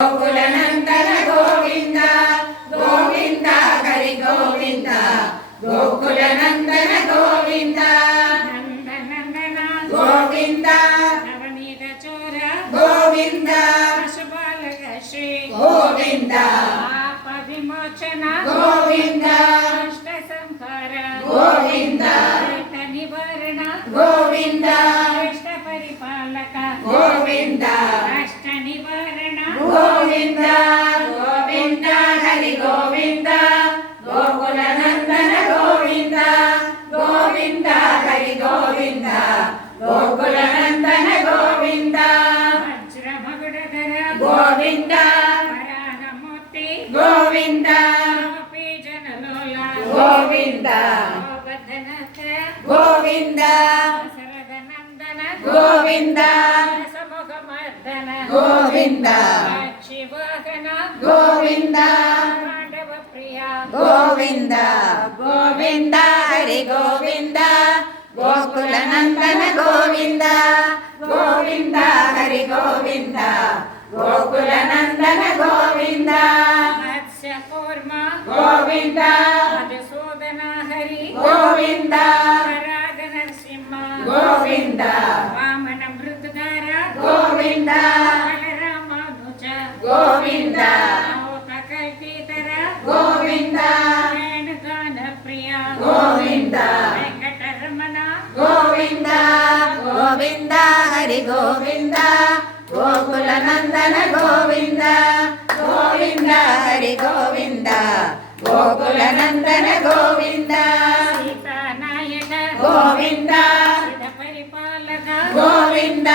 गोकुलनंदन गोविंद गोविंद हरि गोविंद गोकुलनंदन गोविंद नंदनंदन गोविंद नवनीत चोर गोविंद पशुपालक श्री गोविंद पाप विमोचन गोविंद अष्ट संहार गोविंद निवारण गोविंद अष्ट परिपालक गोविंद अष्ट निवारण गोविंद गोविंद हरि गोविंद गोकुलनंदन गोविंद गोविंद हरि गोविंद गोकुलनंदन गोविंद वज्रमकुटधर गोविंद वराहमूर्ति गोविंद जनलोला गोविंद गोवर्धनक गोविंद शरदनंदन गोविंद समूहमर्दन गोविंद शिवगण गोविंद पांडव प्रिय गोविंद गोविंद हरि गोविंद गोकुलनंदन गोविंद गोविंद हरि गोविंद गोकुलनंदन गोविंद मत्स्यकूर्म गोविंद मधुसूदन हरि गोविंद वराग नरसिंह गोविंद वामन मृदुधर गोविंद बलरामानुज गोविंद कल्पितर गोविंद वेणुगान प्रिय गोविंद वेंकटरमण गोविंद गोविंद हरि गोविंद गोकुलनंदन गोविंद गोविंद हरि गोविंद गोकुलनंदन गोविंद सीतानायक गोविंद परिपालक गोविंद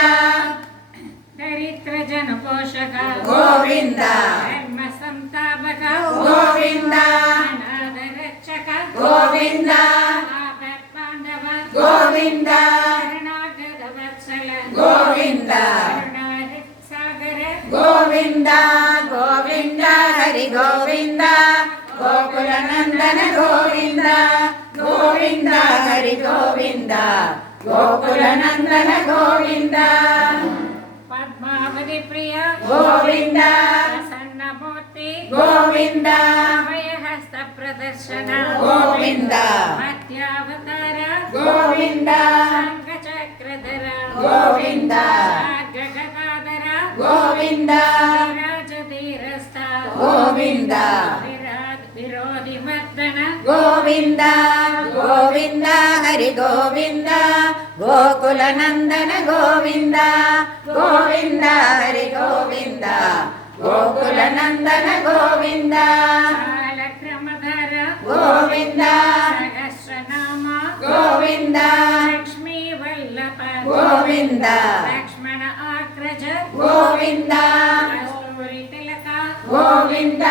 दरिद्र जन पोषक गोविंद धर्म संस्थापक गोविंद अनाथ रक्षक गोविंद आपत् पांडव गोविंद शरणागत वत्सल गोविंद सागर गोविंद गोविंद हरि गोविंद गोकुलनंदन गोविंद गोविंद हरि गोविंद गोकुलनंदन गोविंद पद्मावती प्रिय गोविंद प्रसन्नमूर्ति गोविंद अभयहस्त प्रदर्शन गोविंद मत्यावतार गोविंद शंखचक्रधर गोविंद गगदाधर गोविंद विराजधीरस्थ गोविंद विरोधि मर्दन गोविंद गोविंद हरि गोविंद गोकुलनंदन गोविंद गोविंद हरि गोविंद गोकुलनंदन गोविंद कालक्रमधर गोविंद सहस्रनाम गोविंद लक्ष्मी वल्लभ गोविंद लक्ष्मण आग्रज गोविंद कस्तूरी तिलक गोविंद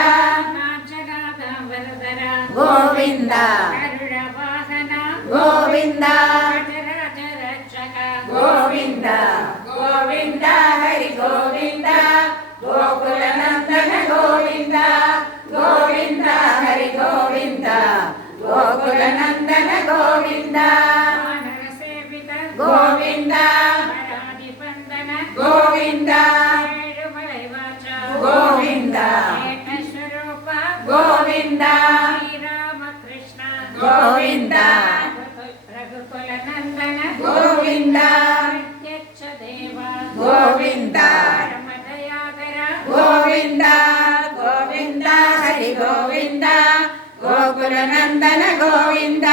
वरदर गोविंद गरुड़ वाहन गोविंद गजराज रक्षक गोविंद गोविंद हरि गोविंद गोकुलनंदन गोविंद गोविंद हरि गोविंद गोकुलनंदन गोविंद वानर सेवित गोविंद वरादिवंदन गोविंद वेणुमलै वाच गोविंद एकस्वरूप गोविंद श्रीरामकृष्ण गोविंद रघुकुलनंदन गोविंद प्रत्यक्ष देव गोविंद परमदयाकर गोविंद गोविंद हरि गोविंद गोकुलनंदन गोविंद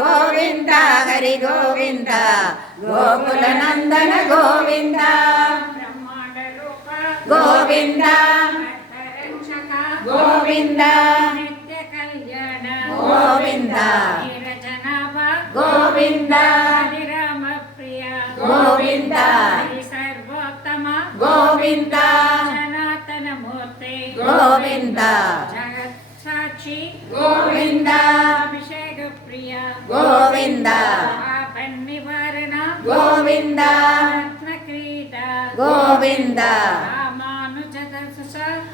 गोविंद हरि गोविंद गोकुलनंदन गोविंद ब्रह्मांड रूप गोविंद गोविंद नित्य कल्याण गोविंद नीरजनाभ गोविंद हरिराम प्रिय गोविंद हरि सर्वोत्तम गोविंद सनातन मूर्ति गोविंद जगत साक्षी गोविंद अभिषेक प्रिय गोविंद पाप निवारण गोविंद रत्न क्रीडा गोविंद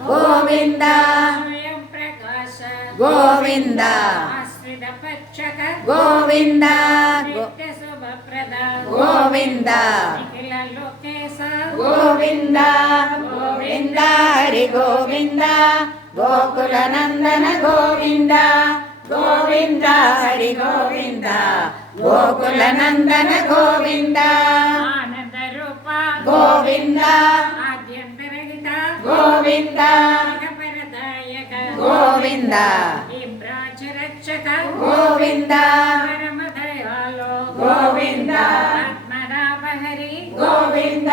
गोविंद स्वयं प्रकाश गोविंद आश्रित पक्षक गोविंद नित्य शुभ प्रद गोविंद निखिल लोकेश ಗೋವಿಂದ ಗೋವಿಂದ ಹರಿ ಗೋವಿಂದ ಗೋಕುಲ ನಂದನ ಗೋವಿಂದ ಗೋವಿಂದ ಹರಿ ಗೋವಿಂದ ಗೋಕುಲ ನಂದನ ಗೋವಿಂದ ಆನಂದ ರೂಪ ಗೋವಿಂದ ಆದ್ಯಂತರಹಿತ ಗೋವಿಂದ ಪರದಾಯಕ ಗೋವಿಂದ ಇಬ್ರಾಚ ರಕ್ಷಕ ಗೋವಿಂದ ಪರಮ ದಯಾಳು ಗೋವಿಂದ ಆತ್ಮನಾಮ ಹರಿ ಗೋವಿಂದ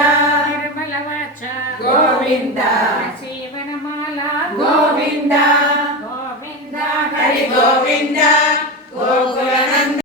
ನಿರ್ಮಲ ವಾಚ ಗೋವಿಂದ ಜೀವನ ಮಾಲಾ ಗೋವಿಂದ ಗೋವಿಂದ ಹರಿ ಗೋವಿಂದ ಗೋಕುಲ